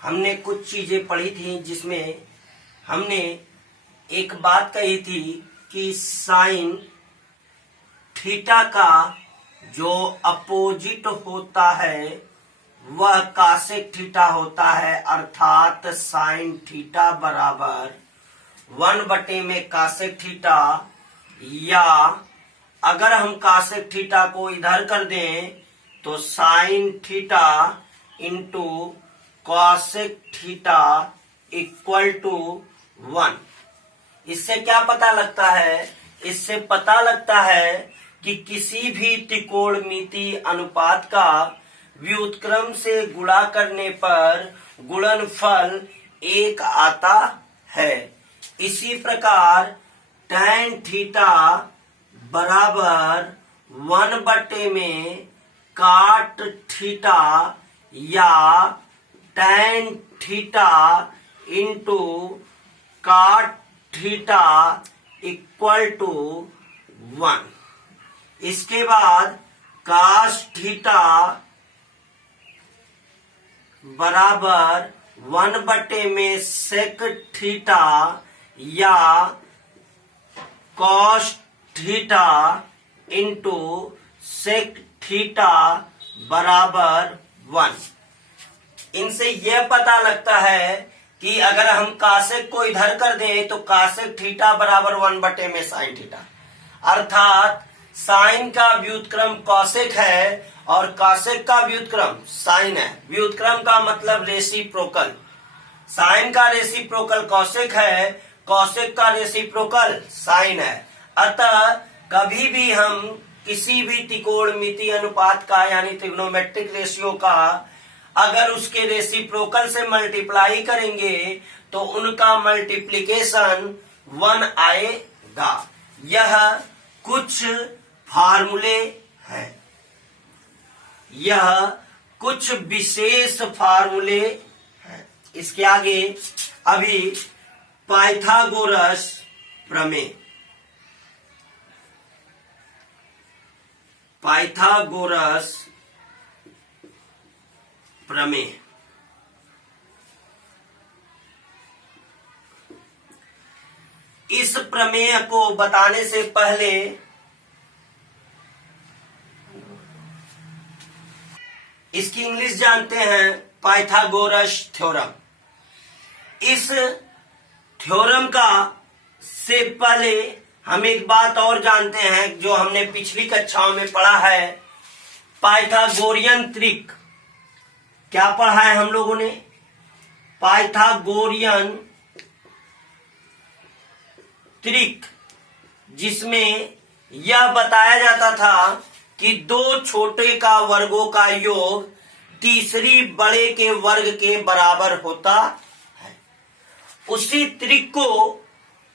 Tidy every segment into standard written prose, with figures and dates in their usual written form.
हमने कुछ चीजें पढ़ी थी जिसमें हमने एक बात कही थी कि साइन थीटा का जो अपोजिट होता है वह कासेक थीटा होता है, अर्थात साइन थीटा बराबर 1 में कासेक थीटा, या अगर हम कासेक थीटा को इधर कर दें तो sine theta into cosec theta equal to 1। इससे क्या पता लगता है? इससे पता लगता है कि किसी भी त्रिकोणमितीय अनुपात का व्युत्क्रम से गुणा करने पर गुणनफल 1 आता है। इसी प्रकार tan थीटा बराबर 1 में काट थीटा या tan theta into cot theta equal to 1। इसके बाद कास थीटा बराबर 1 में सेक थीटा या cos theta into sec theta बराबर 1। इनसे यह पता लगता है कि अगर हम कासेक को इधर कर दें तो कासेक थीटा बराबर 1 में साइन थीटा, अर्थात साइन का व्युत्क्रम कॉसेक है और कॉसेक का व्युत्क्रम साइन है। व्युत्क्रम का मतलब रेसिप्रोकल। साइन का रेसिप्रोकल कॉसेक है, कॉसेक का रेसिप्रोकल साइन है। अतः कभी भी हम किसी भी त्रिकोणमितीय अनुपात का यानी ट्रिग्नोमेट्रिक रेशियो का अगर उसके रेसिप्रोकल से मल्टीप्लाई करेंगे तो उनका मल्टीप्लिकेशन 1 आएगा। यह कुछ फार्मूले हैं, यह कुछ विशेष फार्मूले हैं। इसके आगे अभी पाइथागोरस प्रमेय, पाइथागोरस प्रमेय इस प्रमेय को बताने से पहले इसकी इंग्लिश जानते हैं, पाइथागोरस थ्योरम। इस थ्योरम का से पहले हम एक बात और जानते हैं जो हमने पिछली कक्षाओं में पढ़ा है, पाइथागोरियन त्रिक। क्या पढ़ा है हम लोगों ने? पाइथागोरियन त्रिक, जिसमें यह बताया जाता था कि 2 छोटे का वर्गों का योग तीसरी बड़े के वर्ग के बराबर होता है। उसी त्रिक को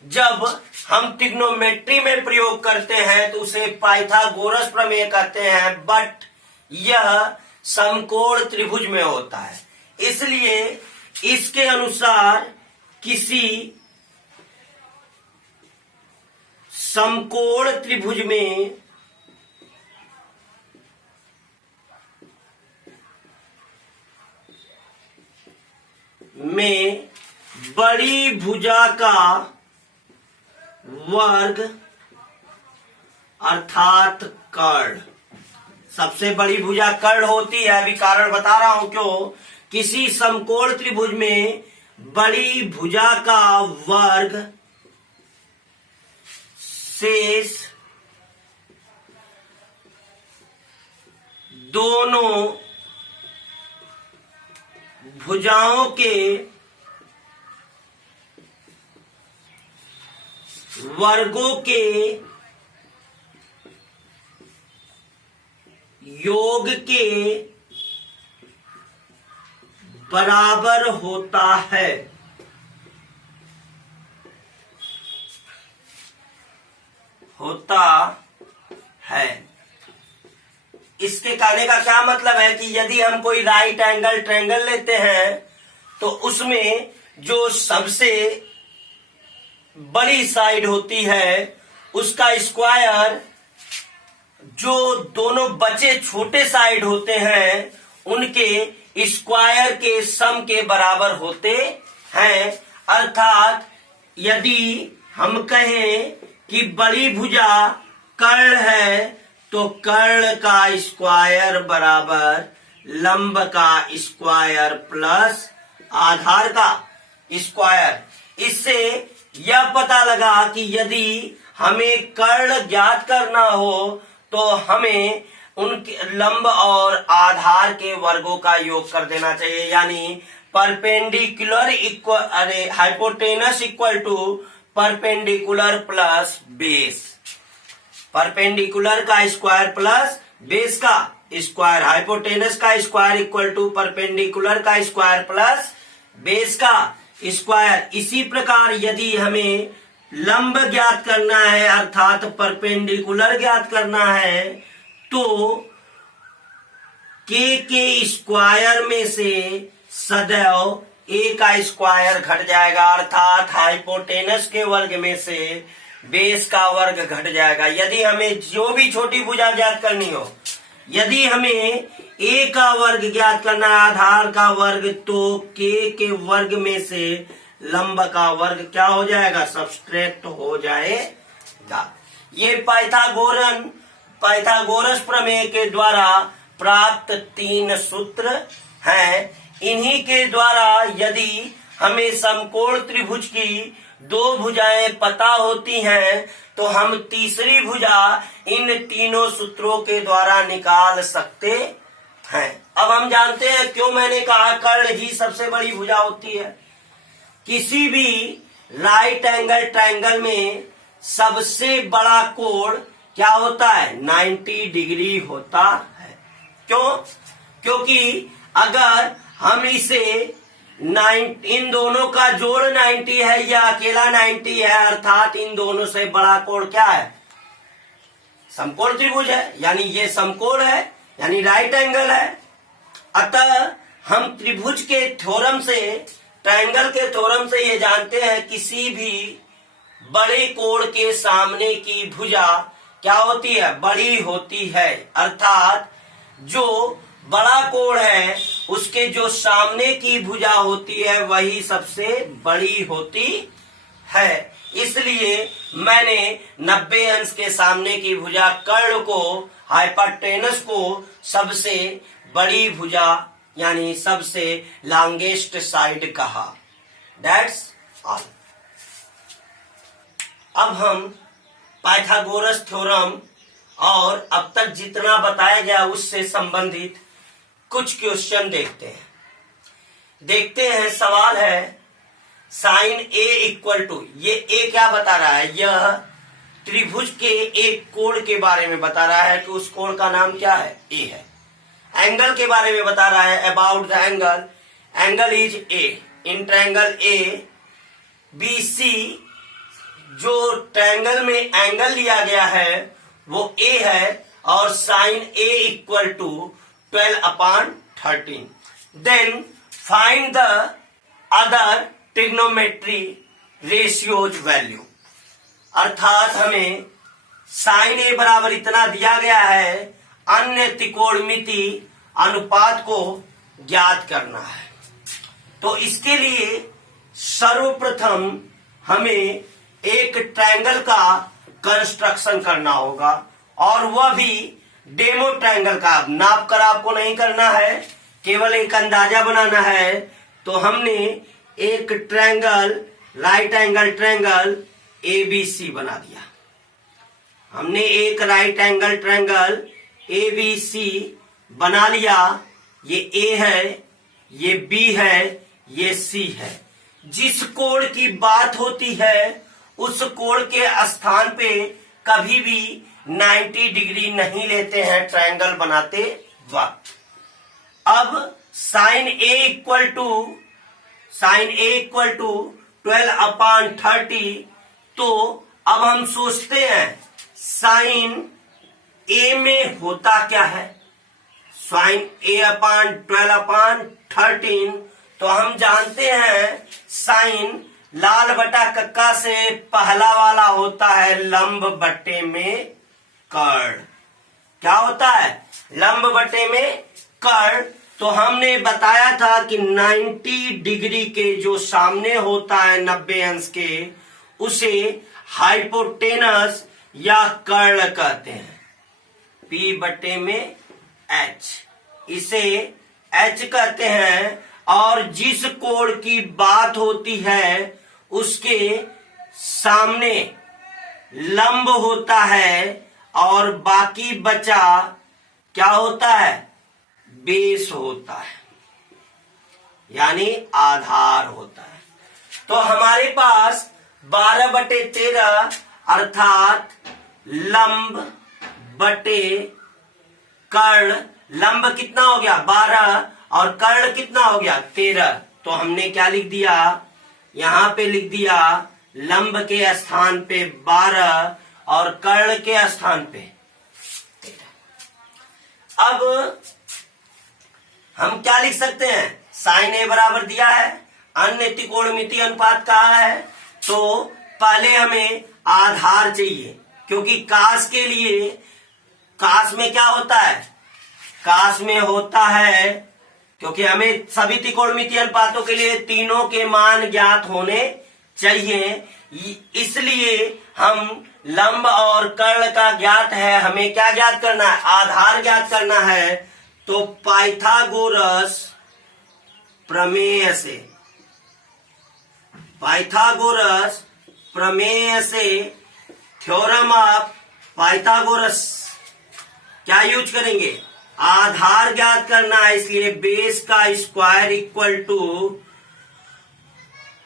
जब हम ट्रिग्नोमेट्री में प्रयोग करते हैं तो उसे पाइथागोरस प्रमेय कहते हैं, बट यह समकोण त्रिभुज में होता है। इसलिए इसके अनुसार किसी समकोण त्रिभुज में बड़ी भुजा का वर्ग अर्थात कर्ण, सबसे बड़ी भुजा कर्ण होती है। अभी कारण बता रहा हूं क्यों। किसी समकोण त्रिभुज में बड़ी भुजा का वर्ग शेष दोनों भुजाओं के वर्गों के योग के बराबर होता है। इसके कहने का क्या मतलब है कि यदि हम कोई राइट एंगल ट्रायंगल लेते हैं तो उसमें जो सबसे बड़ी साइड होती है उसका स्क्वायर जो दोनों बचे छोटे साइड होते हैं उनके स्क्वायर के सम के बराबर होते हैं। अर्थात यदि हम कहें कि बड़ी भुजा कर्ण है तो कर्ण का स्क्वायर बराबर लंब का स्क्वायर प्लस आधार का स्क्वायर। इससे यह पता लगा कि यदि हमें कर्ण ज्ञात करना हो तो हमें उनके लंब और आधार के वर्गों का योग कर देना चाहिए, यानी perpendicular equal hypotenuse equal to perpendicular plus base. Perpendicular का स्क्वायर प्लस बेस का स्क्वायर, हाइपोटेनस का स्क्वायर इक्वल टू परपेंडिकुलर का स्क्वायर प्लस बेस का स्क्वायर। इसी प्रकार यदि हमें लंब ज्ञात करना है अर्थात परपेंडिकुलर ज्ञात करना है तो के स्क्वायर में से सदैव ए का स्क्वायर घट जाएगा, अर्थात हाइपोटेनस के वर्ग में से बेस का वर्ग घट जाएगा। यदि हमें जो भी छोटी भुजा ज्ञात करनी हो, यदि हमें ए का वर्ग ज्ञात करना है आधार का वर्ग, तो के वर्ग में से लंब का वर्ग क्या हो जाएगा, सब्सट्रैक्ट हो जाएगा। ये पाइथागोरस प्रमेय के द्वारा प्राप्त 3 सूत्र हैं। इन्हीं के द्वारा यदि हमें समकोण त्रिभुज की 2 भुजाएं पता होती हैं तो हम तीसरी भुजा इन तीनों सूत्रों के द्वारा निकाल सकते हैं। अब हम जानते हैं क्यों मैंने कहा कर्ण ही सबसे बड़ी भुजा होती है। किसी भी राइट एंगल ट्रायंगल में सबसे बड़ा कोण क्या होता है, 90 डिग्री होता है। क्यों? क्योंकि अगर हम इसे इन दोनों का जोड़ 90 है या अकेला 90 है, अर्थात इन दोनों से बड़ा कोण क्या है, समकोण त्रिभुज है, यानी ये समकोण है, यानी राइट एंगल है। अतः हम त्रिभुज के थ्योरम से, ट्रायंगल के थ्योरम से ये जानते हैं किसी भी बड़े कोण के सामने की भुजा क्या होती है, बड़ी होती है। अर्थात जो बड़ा कोण है उसके जो सामने की भुजा होती है वही सबसे बड़ी होती है। इसलिए मैंने 90 अंश के सामने की भुजा कर्ण को, हाइपोटेनस को सबसे बड़ी भुजा यानी सबसे लॉन्गेस्ट साइड कहा। That's all. अब हम पाइथागोरस थ्योरम और अब तक जितना बताया गया उससे संबंधित कुछ क्वेश्चन देखते हैं। सवाल है साइन ए इक्वल टू, ये ए क्या बता रहा है, यह त्रिभुज के एक कोण के बारे में बता रहा है कि उस कोण का नाम क्या है, ए है। एंगल के बारे में बता रहा है about the angle is A in triangle A B C. जो ट्रायंगल में एंगल लिया गया है वो ए है और sine A equal to 12/13। Then find the other trigonometry ratios value. अर्थात हमें साइन ए बराबर इतना दिया गया है, अन्य त्रिकोणमिति अनुपात को ज्ञात करना है। तो इसके लिए सर्वप्रथम हमें एक ट्रायंगल का कंस्ट्रक्शन करना होगा और वह भी डेमो ट्रायंगल का। नाप कर आपको नहीं करना है, केवल एक अंदाजा बनाना है। तो हमने एक triangle, right angle triangle ABC बना दिया। हमने एक राइट एंगल ट्रायंगल एबीसी बना लिया। ये ए है, ये बी है, ये सी है। जिस कोण की बात होती है उस कोण के स्थान पे कभी भी 90 डिग्री नहीं लेते हैं ट्रायंगल बनाते वक्त। अब साइन ए इक्वल टू 12/30। तो अब हम सोचते हैं साइन ए में होता क्या है, साइन A/12/13। तो हम जानते हैं साइन लाल बटा कक्का से पहला वाला होता है लंब बटे में कर्ण। क्या होता है, लंब बटे में कर्ण। तो हमने बताया था कि 90 डिग्री के जो सामने होता है 90 अंश के, उसे हाइपोटेनस या कर्ल कहते हैं। P बटे में H, इसे H कहते हैं। और जिस कोण की बात होती है उसके सामने लंब होता है और बाकी बचा क्या होता है, बेस होता है, यानी आधार होता है। तो हमारे पास 12/13 अर्थात लंब बटे कर्ण, लंब कितना हो गया 12 और कर्ण कितना हो गया 13। तो हमने क्या लिख दिया, यहां पे लिख दिया लंब के स्थान पे 12 और कर्ण के स्थान पे 13। अब हम क्या लिख सकते हैं, साइन ए बराबर दिया है, अन्य त्रिकोणमितीय अनुपात कहा है, तो पहले हमें आधार चाहिए, क्योंकि कास के लिए, कास में क्या होता है, कास में होता है, क्योंकि हमें सभी त्रिकोणमितीय अनुपातों के लिए तीनों के मान ज्ञात होने चाहिए, इसलिए हम लंब और कर्ण का ज्ञात है, हमें क्या ज्ञात करना है, आधार ज्ञात करना है। तो पाइथागोरस प्रमेय से, पाइथागोरस प्रमेय से, थ्योरम ऑफ पाइथागोरस क्या यूज करेंगे, आधार ज्ञात करना है, इसलिए बेस का स्क्वायर इक्वल टू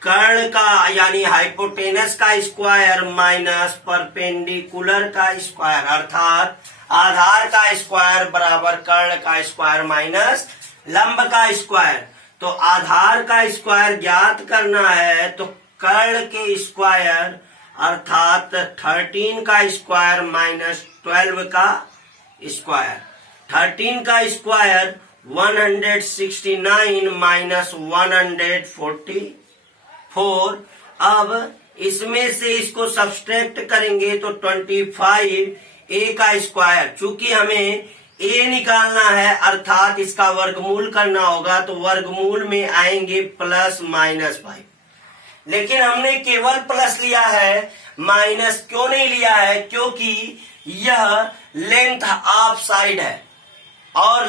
कर्ण का यानी हाइपोटेनस का स्क्वायर माइनस परपेंडिकुलर का स्क्वायर, अर्थात आधार का स्क्वायर बराबर कर्ण का स्क्वायर माइनस लंब का स्क्वायर। तो आधार का स्क्वायर ज्ञात करना है, तो कर्ण के स्क्वायर अर्थात 13 का स्क्वायर माइनस 12 का स्क्वायर, 13 का स्क्वायर 169 माइनस 144। अब इसमें से इसको सब्सट्रैक्ट करेंगे तो 25 ए का स्क्वायर, चूंकि हमें ए निकालना है अर्थात इसका वर्गमूल करना होगा, तो वर्गमूल में आएंगे प्लस माइनस 5, लेकिन हमने केवल प्लस लिया है, माइनस क्यों नहीं लिया है, क्योंकि यह लेंथ ऑफ साइड है और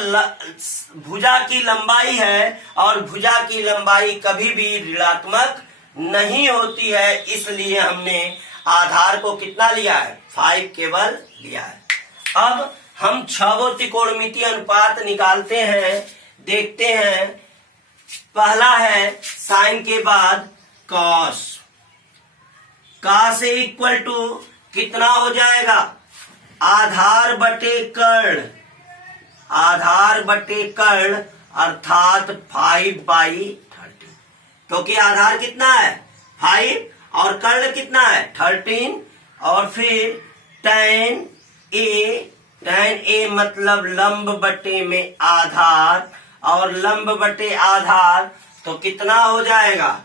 भुजा की लंबाई है, और भुजा की लंबाई कभी भी ऋणात्मक नहीं होती है, इसलिए हमने आधार को कितना लिया है, 5 केवल लिया है। अब हम 6 त्रिकोणमितीय अनुपात निकालते हैं, देखते हैं। पहला है साइन के बाद कॉस, कॉस इक्वल टू कितना हो जाएगा, आधार बटे कर्ण, आधार बटे कर्ण अर्थात 5/13, क्योंकि आधार कितना है 5 और कर्ण कितना है 13, और फिर tan a मतलब लंब बटे में आधार, और लंब बटे आधार तो कितना हो जाएगा,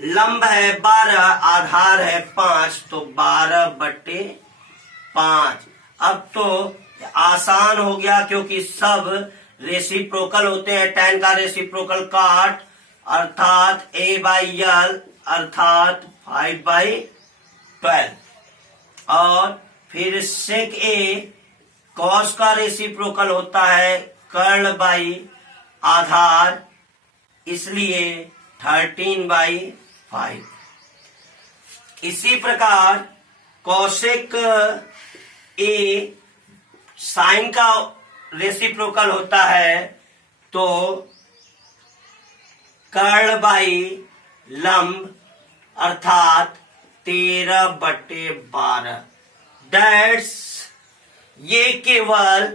लंब है 12 आधार है 5, तो 12/5। अब तो आसान हो गया, क्योंकि सब रेसिप्रोकल होते हैं, tan का रेसिप्रोकल काट अर्थात a/l अर्थात 5/12, और फिर sec a cos का रेसिप्रोकल होता है कर्ण बाई आधार, इसलिए 13/5। इसी प्रकार cosec a साइन का रेसिप्रोकल होता है, तो कर्ण बाई लंब अर्थात 13/12। दैट्स, ये केवल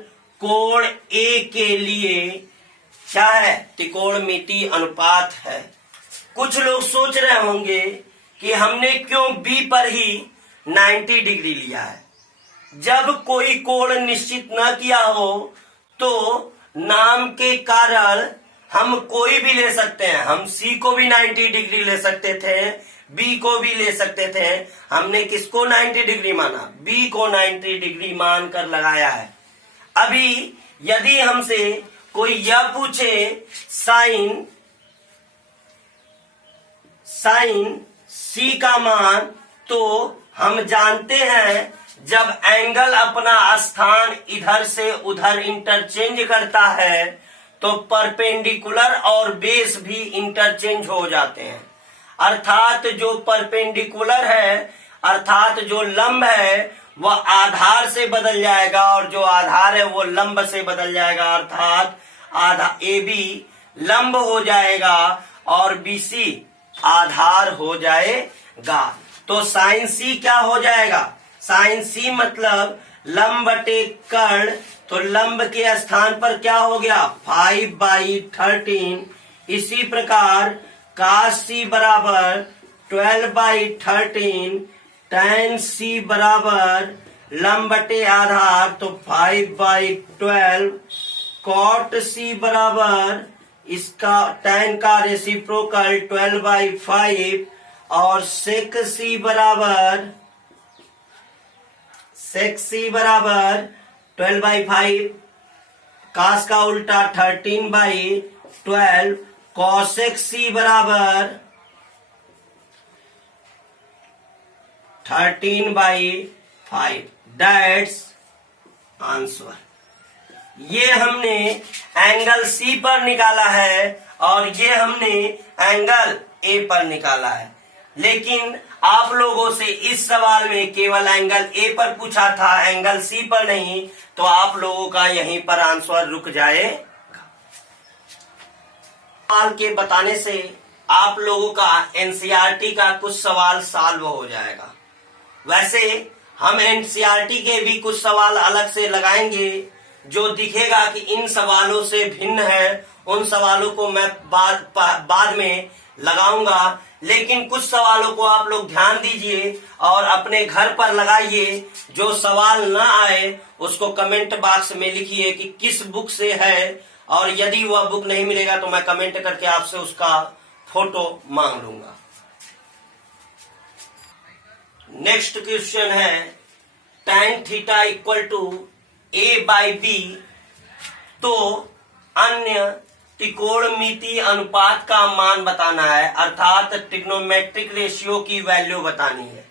कोण ए के लिए क्या है, त्रिकोणमितीय अनुपात है। कुछ लोग सोच रहे होंगे कि हमने क्यों बी पर ही 90 डिग्री लिया है। जब कोई कोण निश्चित न किया हो तो नाम के कारण हम कोई भी ले सकते हैं, हम सी को भी 90 डिग्री ले सकते थे, बी को भी ले सकते थे। हमने किसको 90 डिग्री माना, बी को 90 डिग्री मानकर लगाया है। अभी यदि हमसे कोई यह पूछे साइन सी का मान, तो हम जानते हैं जब एंगल अपना स्थान इधर से उधर इंटरचेंज करता है तो परपेंडिकुलर और बेस भी इंटरचेंज हो जाते हैं। अर्थात जो परपेंडिकुलर है, अर्थात जो लंब है, वह आधार से बदल जाएगा और जो आधार है वो लंब से बदल जाएगा। अर्थात आधा AB लंब हो जाएगा और BC आधार हो जाएगा। तो साइन सी क्या हो जाएगा? साइन सी मतलब लंब बटे कर्ण, तो लंब के स्थान पर क्या हो गया 5/13। इसी प्रकार कास सी बराबर 12/13, tan सी बराबर लंब बटे आधार तो 5/12, कॉट सी बराबर इसका tan का रेसिप्रोकल 12/5 और सेक सी बराबर 12/5, कास का उल्टा 13/12, कॉसेक सी बराबर 13/5। That's answer. ये हमने एंगल सी पर निकाला है और ये हमने एंगल ए पर निकाला है। लेकिन आप लोगों से इस सवाल में केवल एंगल ए पर पूछा था, एंगल सी पर नहीं, तो आप लोगों का यहीं पर आंसर रुक जाएगा। सवाल के बताने से आप लोगों का एनसीईआरटी का कुछ सवाल सॉल्व हो जाएगा। वैसे हम एनसीईआरटी के भी कुछ सवाल अलग से लगाएंगे, जो दिखेगा कि इन सवालों से भिन्न है, उन सवालों को मैं बाद में लगाऊंगा। लेकिन कुछ सवालों को आप लोग ध्यान दीजिए और अपने घर पर लगाइए। जो सवाल ना आए उसको कमेंट बॉक्स में लिखिए कि किस बुक से है, और यदि वह बुक नहीं मिलेगा तो मैं कमेंट करके आपसे उसका फोटो मांग लूंगा। नेक्स्ट क्वेश्चन है tan theta equal to A/B, तो अन्य त्रिकोणमितीय अनुपात का मान बताना है, अर्थात ट्रिग्नोमेट्रिक रेशियो की वैल्यू बतानी है।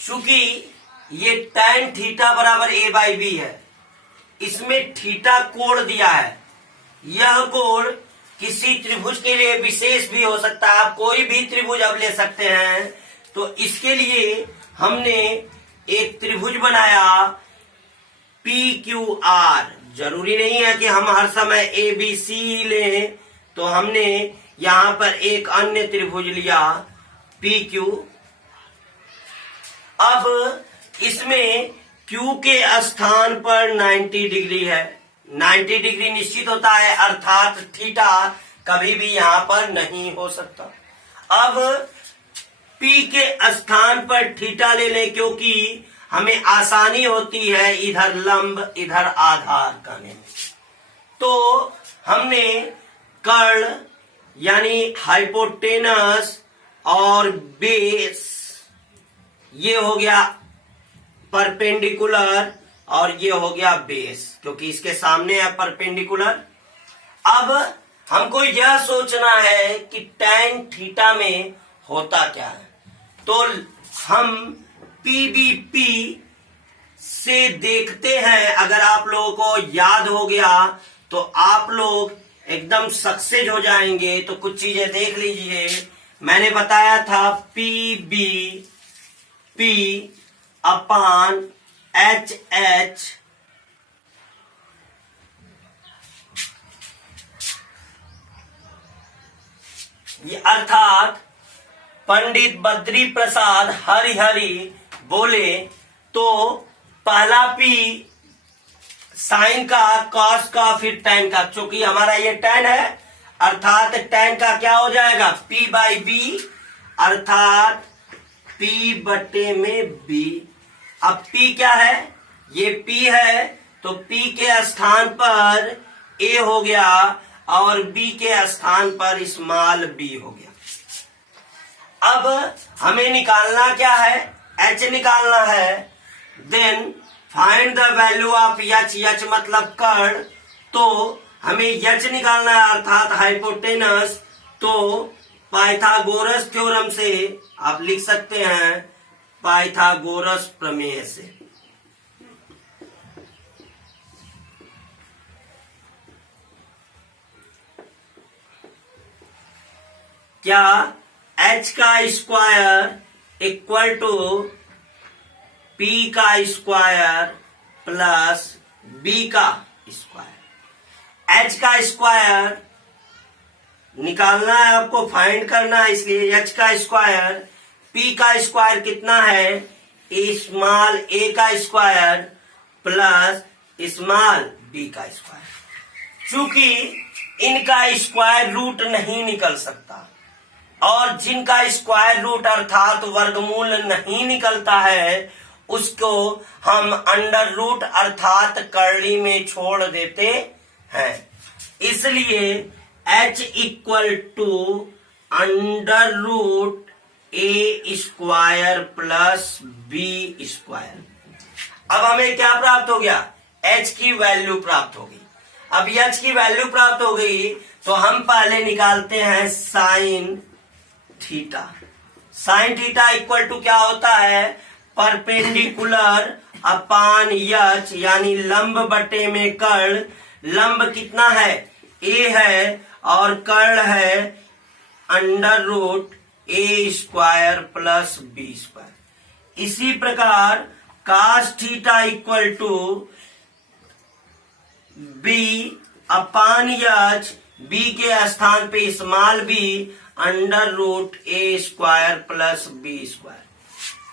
चूंकि ये tan थीटा बराबर A/B है, इसमें थीटा कोण दिया है। यह कोण किसी त्रिभुज के लिए विशेष भी हो सकता है, आप कोई भी त्रिभुज अब ले सकते हैं। तो इसके लिए हमने एक त्रिभुज बनाया PQR। जरूरी नहीं है कि हम हर समय ABC लें, तो हमने यहां पर एक अन्य त्रिभुज लिया PQ। अब इसमें Q के स्थान पर 90 डिग्री है, 90 डिग्री निश्चित होता है, अर्थात थीटा कभी भी यहां पर नहीं हो सकता। अब P के स्थान पर थीटा ले लें, क्योंकि हमें आसानी होती है इधर लंब इधर आधार करने में। तो हमने कर्ण यानी हाइपोटेनस और बेस, ये हो गया परपेंडिकुलर और ये हो गया बेस, क्योंकि इसके सामने है परपेंडिकुलर। अब हमको यह सोचना है कि tan थीटा में होता क्या है। तो हम PBP से देखते हैं। अगर आप लोगों को याद हो गया तो आप लोग एकदम सक्सेस हो जाएंगे। तो कुछ चीजें देख लीजिए। मैंने बताया था PBP अपान HH ये अर्थात पंडित बद्री प्रसाद हरिहरि बोले तो पहला P साइन का, कॉस का, फिर tan का। चूंकि हमारा ये tan है, अर्थात tan का क्या हो जाएगा P/B, अर्थात P बटे में B। अब P क्या है? ये P है, तो P के स्थान पर A हो गया और B के स्थान पर स्मॉल b हो गया। अब हमें निकालना क्या है? H निकालना है। Then find the value of H, H मतलब कर्ण। तो हमें एच निकालना है अर्थात हाइपोटेनस, तो पाइथागोरस थ्योरम से आप लिख सकते हैं पाइथागोरस प्रमेय से। क्या h का स्क्वायर इक्वल टू p का स्क्वायर प्लस b का स्क्वायर। h का स्क्वायर निकालना है आपको, फाइंड करना है, इसलिए h का स्क्वायर, p का स्क्वायर कितना है, स्मॉल a का स्क्वायर प्लस स्मॉल b का स्क्वायर। चूंकि इनका स्क्वायर रूट नहीं निकल सकता और जिनका स्क्वायर रूट अर्थात वर्गमूल नहीं निकलता है उसको हम अंडर रूट अर्थात कर्ली में छोड़ देते हैं। इसलिए h equal to under root a square plus b square. अब हमें क्या प्राप्त हो गया, h की वैल्यू प्राप्त हो गई। अब h की वैल्यू प्राप्त हो गई तो हम पहले निकालते हैं sine theta. Sine theta equal to क्या होता है, परपेंडिकुलर अपान एच यानी लंब बटे में कर्ण। लंब कितना है, a है और कर्ण है under root a square plus b square. इसी प्रकार cos theta equal to b upon H, b के स्थान पे small b under root a square plus b square.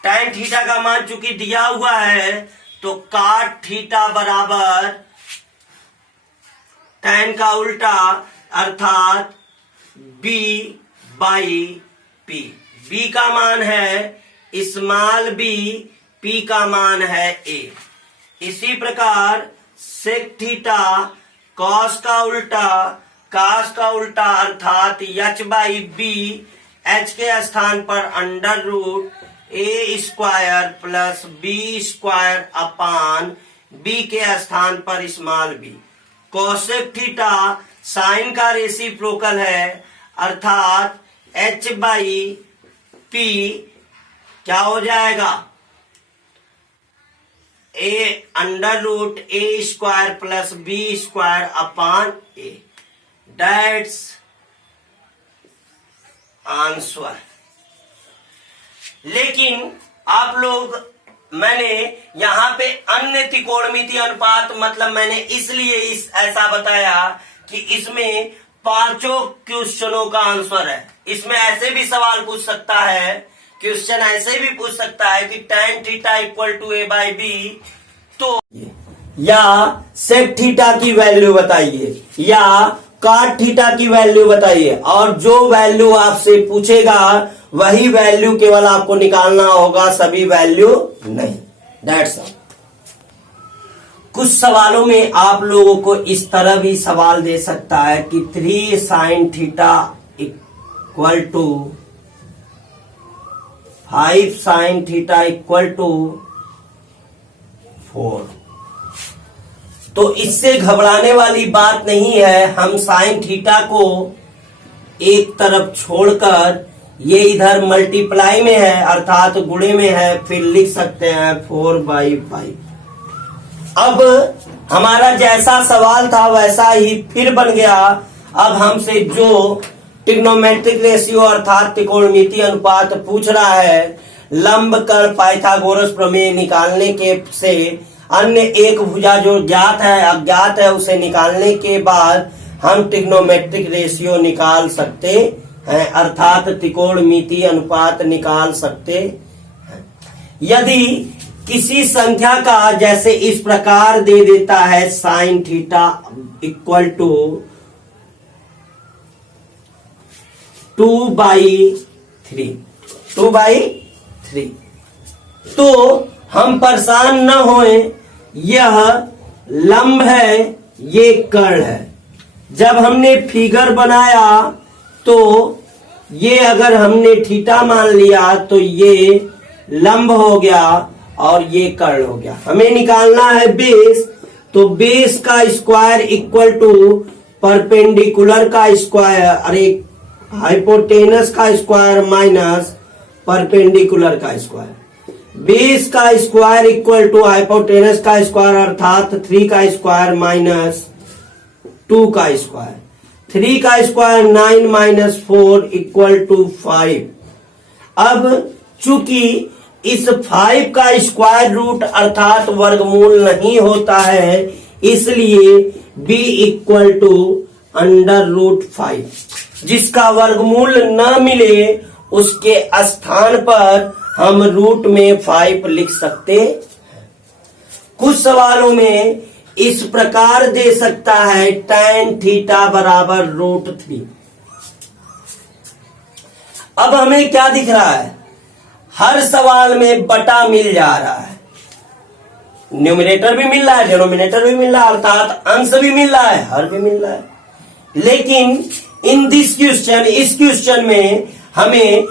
tan theta का मान चूंकि दिया हुआ है तो काट थीटा बराबर tan का उल्टा अर्थात b बाई p। b का मान है स्मॉल b, p का मान है a। इसी प्रकार सेक थीटा कॉस का उल्टा कास का उल्टा अर्थात एच बाई बी, एच के स्थान पर under root a square plus b square upon b के स्थान पर small b. Cosec theta sine का रेसिप्रोकल है अर्थात एच बाई पी क्या हो जाएगा, a under root a square plus b square upon a. That's answer. लेकिन आप लोग, मैंने यहाँ पे अन्य त्रिकोणमितीय अनुपात मतलब मैंने इसलिए ऐसा बताया कि इसमें पांचों क्वेश्चनों का आंसर है। इसमें ऐसे भी सवाल पूछ सकता है, क्वेश्चन ऐसे भी पूछ सकता है कि tan theta equal to a by B, तो या सेक थीटा की वैल्यू बताइए या काट थीटा की वैल्यू बताइए, और जो वैल्यू आपसे पूछेगा वही वैल्यू केवल आपको निकालना होगा, सभी वैल्यू नहीं। That's all. कुछ सवालों में आप लोगों को इस तरह भी सवाल दे सकता है कि 3 sine theta equal to 5 sine theta equal to 4। तो इससे घबराने वाली बात नहीं है। हम साइन थीटा को एक तरफ छोड़कर, ये इधर मल्टीप्लाई में है अर्थात गुणे में है, फिर लिख सकते हैं 4/5। अब हमारा जैसा सवाल था वैसा ही फिर बन गया। अब हमसे जो ट्रिग्नोमेट्रिक रेशियो अर्थात त्रिकोणमितीय अनुपात पूछ रहा है, लंब कर्ण पाइथागोरस प्रमेय निकालने के से अन्य एक भुजा जो ज्ञात है अज्ञात है उसे निकालने के बाद हम ट्रिग्नोमेट्रिक रेशियो निकाल सकते हैं अर्थात त्रिकोणमितीय अनुपात निकाल सकते हैं। यदि किसी संख्या का जैसे इस प्रकार दे देता है साइन थीटा इक्वल टू 2/3, तो हम परेशान न होएं, यह लंब है, ये कर्ण है। जब हमने फिगर बनाया तो ये अगर हमने थीटा मान लिया तो ये लंब हो गया और ये कर्ण हो गया। हमें निकालना है बेस, तो बेस का स्क्वायर इक्वल टू परपेंडिकुलर का स्क्वायर, अरे हाइपोटेनस का स्क्वायर माइनस परपेंडिकुलर का स्क्वायर। बेस का स्क्वायर इक्वल टू हाइपोटेनस का स्क्वायर अर्थात 3 का स्क्वायर माइनस 2 का स्क्वायर। 3 का स्क्वायर 9 माइनस 4 इक्वल टू 5। अब चूंकि इस 5 का स्क्वायर रूट अर्थात वर्गमूल नहीं होता है, इसलिए b इक्वल टू √5। जिसका वर्गमूल न मिले उसके स्थान पर हम रूट में 5 लिख सकते। कुछ सवालों में इस प्रकार दे सकता है tan थीटा बराबर √3। अब हमें क्या दिख रहा है, हर सवाल में बटा मिल जा रहा है, न्यूमरेटर भी मिल रहा है, डिनोमिनेटर भी मिल रहा है, अर्थात अंश भी मिल रहा है, हर भी मिल रहा है। लेकिन इन दिस क्वेश्चन, इस क्वेश्चन में हमें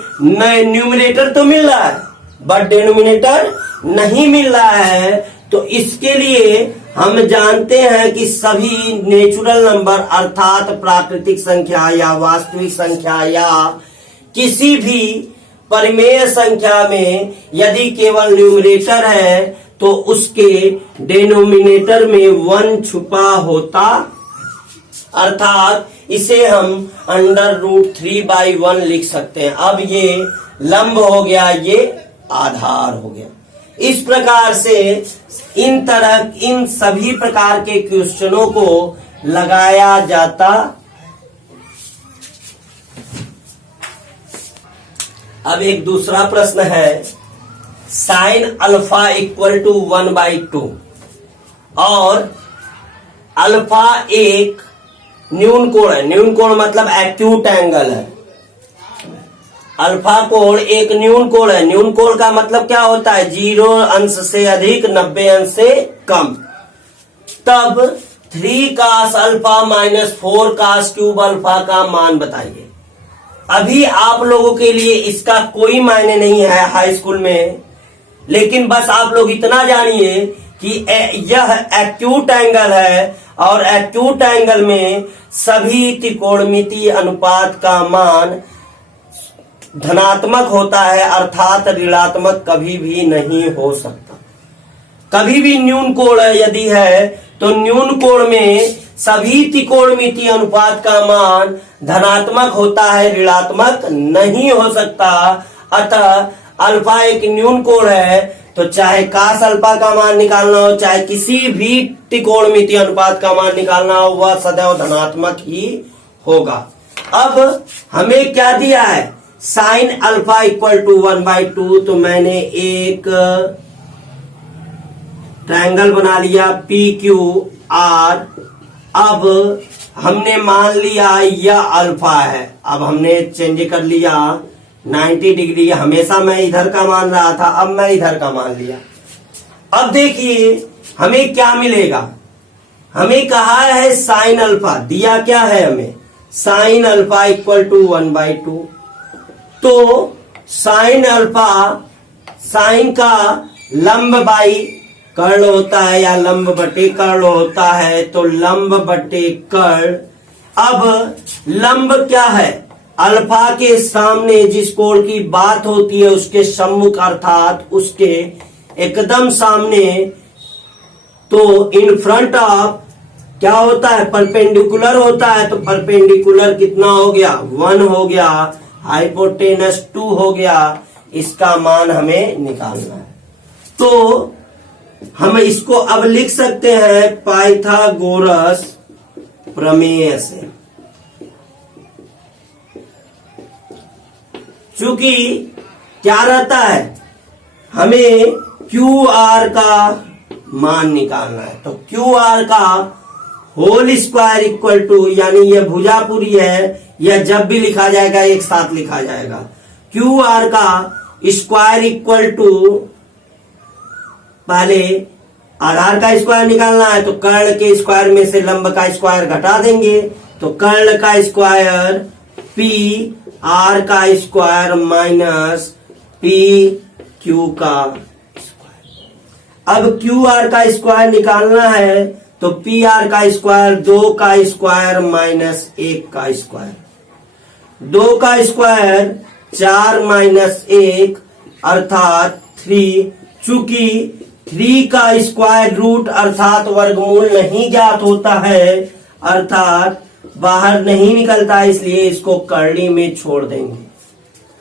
न्यूमरेटर तो मिल रहा है बट डिनोमिनेटर नहीं मिल रहा है। तो इसके लिए हम जानते हैं कि सभी नेचुरल नंबर अर्थात प्राकृतिक संख्या या वास्तविक संख्या या किसी भी परिमेय संख्या में यदि केवल न्यूमरेटर है तो उसके डिनोमिनेटर में 1 छुपा होता, अर्थात इसे हम √3/1 लिख सकते हैं। अब ये लंब हो गया, ये आधार हो गया। इस प्रकार से इन सभी प्रकार के क्वेश्चनों को लगाया जाता। अब एक दूसरा प्रश्न है, साइन अल्फा इक्वल टू 1/2 और अल्फा एक न्यून कोण है। न्यून कोण मतलब एक्यूट एंगल है। अल्फा कोण एक न्यून कोण है। न्यून कोण का मतलब क्या होता है, 0 अंश से अधिक 90 अंश से कम। तब 3 cos alpha minus 4 cos cube alpha का मान बताइए। अभी आप लोगों के लिए इसका कोई मायने नहीं है हाई स्कूल में, लेकिन बस आप लोग इतना जानिए कि यह एक्यूट एंगल है और एक्यूट एंगल में सभी त्रिकोणमितीय अनुपात का मान धनात्मक होता है, अर्थात ऋणात्मक कभी भी नहीं हो सकता। कभी भी न्यून कोण यदि है तो न्यून कोण में सभी त्रिकोणमितीय अनुपात का मान धनात्मक होता है, ऋणात्मक नहीं हो सकता। अतः अल्फा एक न्यून कोण है तो चाहे cos अल्फा का मान निकालना हो, चाहे किसी भी त्रिकोणमितीय अनुपात का मान निकालना हो, वह सदैव धनात्मक ही होगा। अब हमें क्या दिया है, साइन अल्फा इक्वल टू 1/2। तो मैंने एक ट्रायंगल बना लिया PQR। अब हमने मान लिया यह अल्फा है। अब हमने चेंज कर लिया 90 डिग्री। हमेशा मैं इधर का मान रहा था, अब मैं इधर का मान लिया। अब देखिए हमें क्या मिलेगा, हमें कहा है साइन अल्फा, दिया क्या है हमें, साइन अल्फा इक्वल टू 1/2। तो साइन अल्फा, साइन का लंब बाई कर्ण होता है या लंब बटे कर्ण होता है, तो लंब बटे कर्ण। अब लंब क्या है, अल्फा के सामने जिस कोण की बात होती है उसके सम्मुख अर्थात उसके एकदम सामने, तो इन फ्रंट ऑफ क्या होता है, परपेंडिकुलर होता है। तो परपेंडिकुलर कितना हो गया, 1 हो गया, हाइपोटेनस 2 हो गया। इसका मान हमें निकालना है। तो हम इसको अब लिख सकते हैं पाइथागोरस प्रमेय से। चूंकि क्या रहता है, हमें QR का मान निकालना है, तो QR का होल स्क्वायर इक्वल टू, यानी यह भुजापुरी है, यह जब भी लिखा जाएगा एक साथ लिखा जाएगा। QR का स्क्वायर इक्वल टू, पहले आधार का स्क्वायर निकालना है तो कर्ण के स्क्वायर में से लंब का स्क्वायर घटा देंगे, तो कर्ण का स्क्वायर PR का स्क्वायर माइनस PQ का स्क्वायर। अब QR का स्क्वायर निकालना है तो पी आर का स्क्वायर 2 का स्क्वायर माइनस 1 का स्क्वायर, 2 का स्क्वायर 4 माइनस 1 अर्थात 3। चूंकि 3 का स्क्वायर रूट अर्थात वर्गमूल नहीं ज्ञात होता है, अर्थात बाहर नहीं निकलता, इसलिए इसको कर्ली में छोड़ देंगे।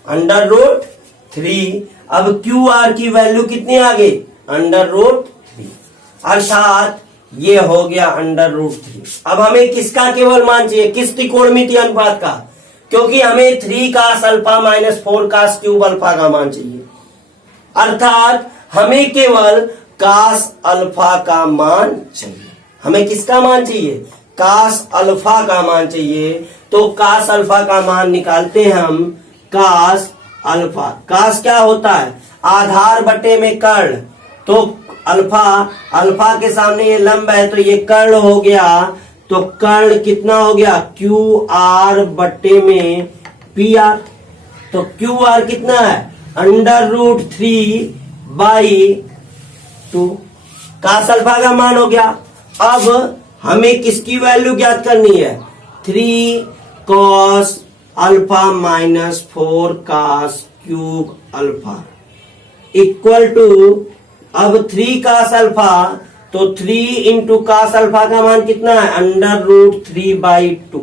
Under root 3। अब क्यू आर की वैल्यू कितनी आ गई? अंडर रूट 3, अर्थात ये हो गया अंडर रूट 3। अब हमें किसका केवल मान चाहिए? किस त्रिकोणमितीय अनुपात का? क्योंकि हमें 3 cos alpha minus 4 cos cube alpha का मान चाहिए, अर्थात हमें केवल कास अल्फा का मान चाहिए। हमें किसका मान चाहिए? कास अल्फा का मान चाहिए। तो कास अल्फा का मान निकालते हैं हम। कास अल्फा, कास क्या होता है? आधार बटे में कर्ण, तो अल्फा, अल्फा के सामने ये लंब है तो ये कर्ण हो गया, तो कर्ण कितना हो गया? क्यू आर बटे में पी आर। तो क्यू आर कितना है? Under root 3/2। कास अल्फा का मान हो गया। अब हमें किसकी वैल्यू ज्ञात करनी है? 3 cos alpha minus 4 cos cube alpha equal to, अब 3 कास अल्फा, तो 3 इंटू कास अल्फा का मान कितना है? Under root 3/2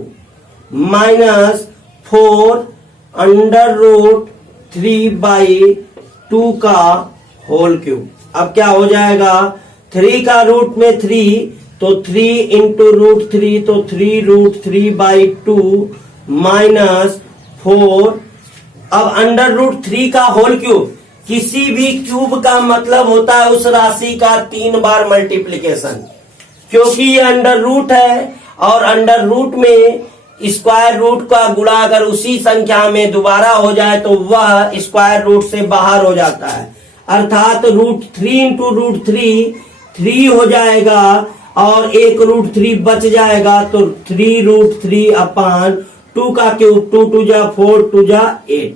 minus 4 under root 3/2 का होल क्यूब। अब क्या हो जाएगा? 3 का रूट में 3, तो 3 इंटू रूट 3, तो 3 रूट 3/2 माइनस 4। अब अंडर रूट 3 का होल क्यूब, किसी भी क्यूब का मतलब होता है उस राशि का 3 बार मल्टीप्लीकेशन। क्योंकि ये अंडर रूट है और अंडर रूट में स्क्वायर रूट का गुणा अगर उसी संख्या में दोबारा हो जाए तो वह स्क्वायर रूट से बाहर हो जाता है, अर्थात रूट 3 इंटू रूट 3 हो जाएगा और एक रूट 3 बच जाएगा, तो 3 रूट 3/2 का क्यूब, 2 2 जा 4 2 जा 8।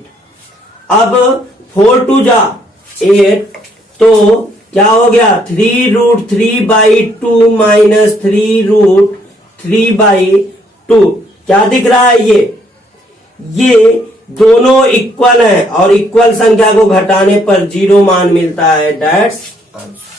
अब 4 2 जा 8, तो क्या हो गया? 3 रूट 3/2 माइनस 3 रूट 3/2। क्या दिख रहा है? ये दोनों इक्वल हैं और इक्वल संख्या को घटाने पर 0 मान मिलता है। That's answer.